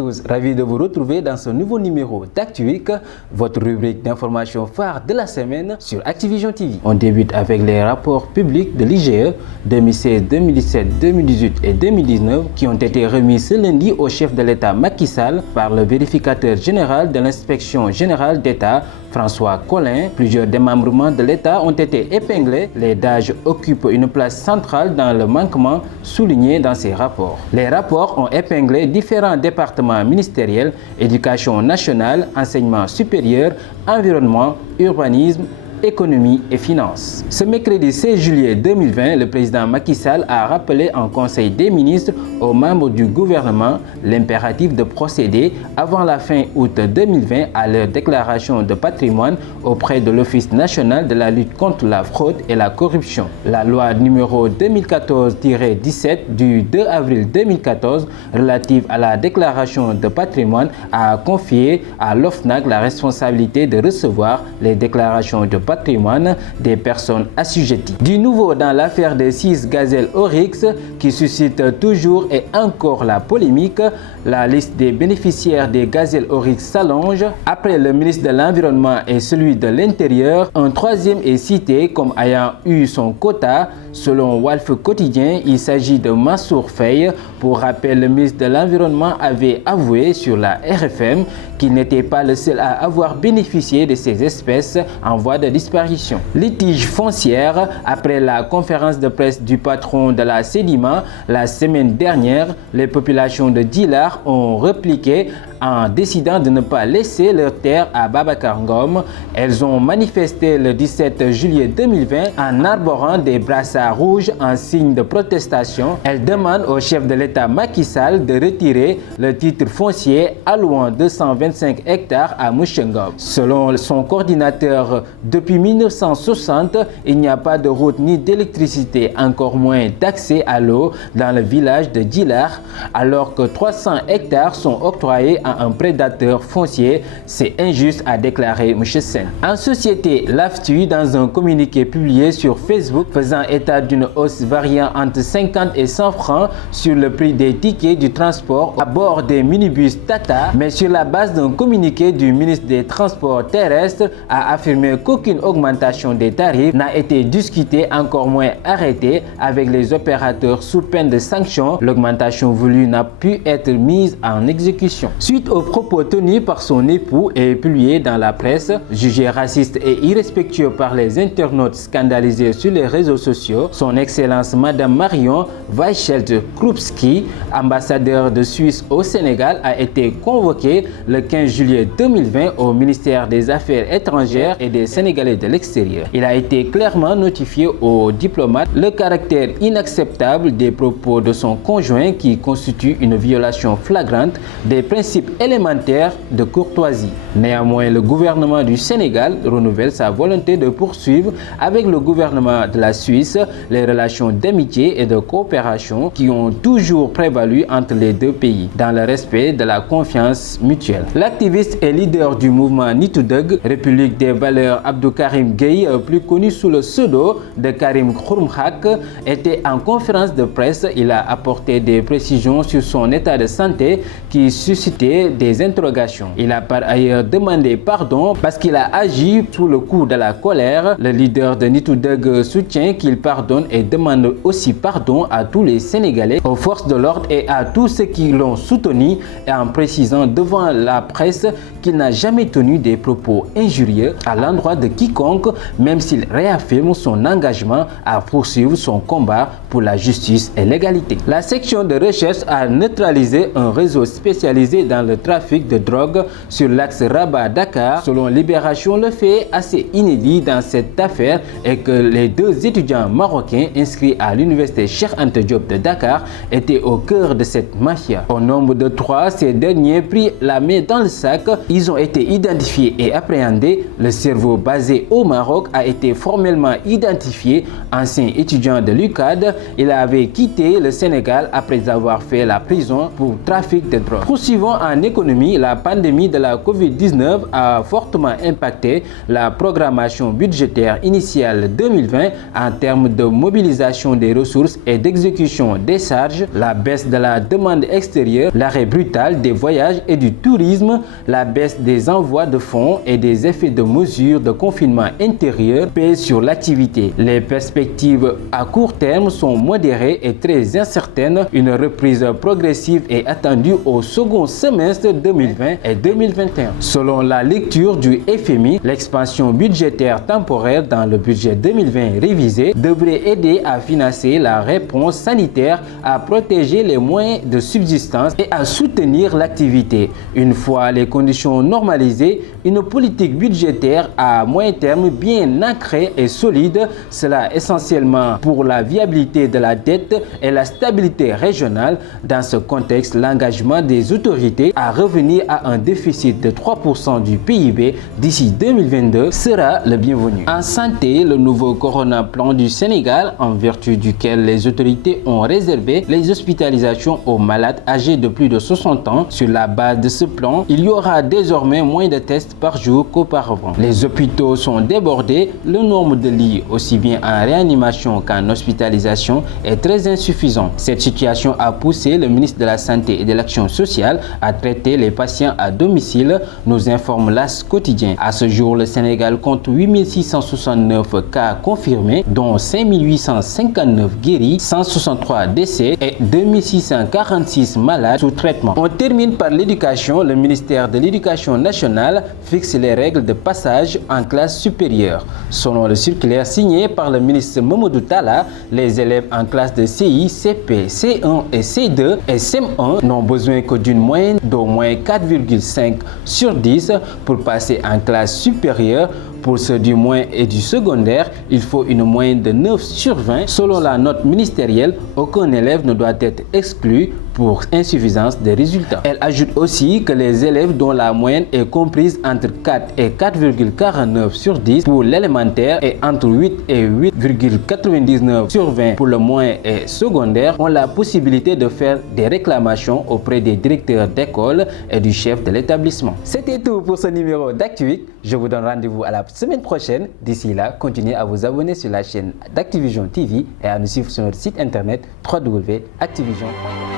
tous, ravi de vous retrouver dans ce nouveau numéro d'ActuWeek, votre rubrique d'information phare de la semaine sur Activision TV. On débute avec les rapports publics de l'IGE 2016, 2017, 2018 et 2019 qui ont été remis ce lundi au chef de l'État Macky Sall par le vérificateur général de l'inspection générale d'État François Collin. Plusieurs démembrements de l'État ont été épinglés. Les DAGE occupent une place centrale dans le manquement souligné dans ces rapports. Les rapports ont épinglé différents départements ministériels, éducation nationale, enseignement supérieur, environnement, urbanisme, économie et finances. Ce mercredi 16 juillet 2020, le président Macky Sall a rappelé en Conseil des ministres aux membres du gouvernement l'impératif de procéder avant la fin août 2020 à leur déclaration de patrimoine auprès de l'Office national de la lutte contre la fraude et la corruption. La loi numéro 2014-17 du 2 avril 2014 relative à la déclaration de patrimoine a confié à l'OFNAC la responsabilité de recevoir les déclarations de patrimoine des personnes assujetties. Du nouveau dans l'affaire des 6 gazelles Oryx qui suscite toujours et encore la polémique, la liste des bénéficiaires des gazelles Oryx s'allonge. Après le ministre de l'Environnement et celui de l'Intérieur, un troisième est cité comme ayant eu son quota. Selon Walf Quotidien, il s'agit de Mansour Faye. Pour rappel, le ministre de l'Environnement avait avoué sur la RFM qu'il n'était pas le seul à avoir bénéficié de ces espèces en voie de disparition. Litige foncière. Après la conférence de presse du patron de la Sedima la semaine dernière, les populations de Djilar ont répliqué en décidant de ne pas laisser leur terre à Babacar Ngom. Elles ont manifesté le 17 juillet 2020 en arborant des brassards rouges en signe de protestation. Elles demandent au chef de l'État Macky Sall de retirer le titre foncier allouant 225 hectares à Ngom. Selon son coordinateur, depuis 1960, il n'y a pas de route ni d'électricité, encore moins d'accès à l'eau dans le village de Djilar, alors que 300 hectares sont octroyés à un prédateur foncier. C'est injuste, a déclaré M. Sen. En société, l'AFTU, dans un communiqué publié sur Facebook faisant état d'une hausse variant entre 50 et 100 francs sur le prix des tickets du transport à bord des minibus Tata, mais sur la base d'un communiqué du ministre des Transports terrestres, a affirmé qu'aucune augmentation des tarifs n'a été discutée, encore moins arrêtée avec les opérateurs sous peine de sanctions. L'augmentation voulue n'a pu être mise en exécution. Suite aux propos tenus par son époux et publiés dans la presse, jugé raciste et irrespectueux par les internautes scandalisés sur les réseaux sociaux, son Excellence Madame Marion Weichselt-Krupski, ambassadeur de Suisse au Sénégal, a été convoquée le 15 juillet 2020 au ministère des Affaires étrangères et des Sénégalais de l'extérieur. Il a été clairement notifié aux diplomates le caractère inacceptable des propos de son conjoint qui constitue une violation flagrante des principes élémentaires de courtoisie. Néanmoins, le gouvernement du Sénégal renouvelle sa volonté de poursuivre avec le gouvernement de la Suisse les relations d'amitié et de coopération qui ont toujours prévalu entre les deux pays, dans le respect de la confiance mutuelle. L'activiste et leader du mouvement Nitoudeg, République des valeurs, Abdou Karim Gueye, plus connu sous le pseudo de Karim Xurum Xaq, était en conférence de presse. Il a apporté des précisions sur son état de santé qui suscitait des interrogations. Il a par ailleurs demandé pardon parce qu'il a agi sous le coup de la colère. Le leader de Nitoudeg soutient qu'il pardonne et demande aussi pardon à tous les Sénégalais, aux forces de l'ordre et à tous ceux qui l'ont soutenu, et en précisant devant la presse qu'il n'a jamais tenu des propos injurieux à l'endroit de quiconque, même s'il réaffirme son engagement à poursuivre son combat pour la justice et l'égalité. La section de recherche a neutralisé un réseau spécialisé dans le trafic de drogue sur l'axe Rabat-Dakar. Selon Libération, le fait assez inédit dans cette affaire est que les 2 étudiants marocains inscrits à l'université Cheikh Anta Diop de Dakar étaient au cœur de cette mafia. Au nombre de 3, ces derniers pris la main dans le sac. Ils ont été identifiés et appréhendés. Le cerveau basé au Maroc a été formellement identifié. Ancien étudiant de l'UCAD, il avait quitté le Sénégal après avoir fait la prison pour trafic de drogue. Poursuivons en économie, la pandémie de la Covid-19 a fortement impacté la programmation budgétaire initiale 2020 en termes de mobilisation des ressources et d'exécution des charges, la baisse de la demande extérieure, l'arrêt brutal des voyages et du tourisme, la baisse des envois de fonds et des effets de mesures de confinement intérieur pèsent sur l'activité. Les perspectives à court terme sont modérées et très incertaines. Une reprise progressive est attendue au second semestre 2020 et 2021. Selon la lecture du FMI, l'expansion budgétaire temporaire dans le budget 2020 révisé devrait aider à financer la réponse sanitaire, à protéger les moyens de subsistance et à soutenir l'activité. Une fois les conditions normalisées, une politique budgétaire à moyen terme bien ancrée et solide, cela essentiellement pour la viabilité de la dette et la stabilité régionale. Dans ce contexte, l'engagement des autorités à revenir à un déficit de 3% du PIB d'ici 2022 sera le bienvenu. En santé, le nouveau Corona Plan du Sénégal, en vertu duquel les autorités ont réservé les hospitalisations aux malades âgés de plus de 60 ans. Sur la base de ce plan, il y aura désormais moins de tests par jour qu'auparavant. Les hôpitaux sont débordés, le nombre de lits, aussi bien en réanimation qu'en hospitalisation, est très insuffisant. Cette situation a poussé le ministre de la Santé et de l'Action sociale à traiter les patients à domicile, nous informe l'As quotidien. À ce jour, le Sénégal compte 8669 cas confirmés, dont 5859 guéris, 163 décès et 2646 malades sous traitement. On termine par l'éducation. Le ministère de l'Éducation nationale fixe les règles de passage en classe supérieure. Selon le circulaire signé par le ministre Mamadou Talla, les élèves en classe de CI, CP, C1 et C2 et CM1 n'ont besoin que d'une moyenne d'au moins 4,5 sur 10 pour passer en classe supérieure. Pour ceux du moyen et du secondaire, il faut une moyenne de 9 sur 20. Selon la note ministérielle, aucun élève ne doit être exclu pour insuffisance des résultats. Elle ajoute aussi que les élèves dont la moyenne est comprise entre 4 et 4,49 sur 10 pour l'élémentaire et entre 8 et 8,99 sur 20 pour le moyen et secondaire ont la possibilité de faire des réclamations auprès des directeurs d'école et du chef de l'établissement. C'était tout pour ce numéro d'Actu. Je vous donne rendez-vous à la semaine prochaine. D'ici là, continuez à vous abonner sur la chaîne d'Activision TV et à nous suivre sur notre site internet www.activision.com.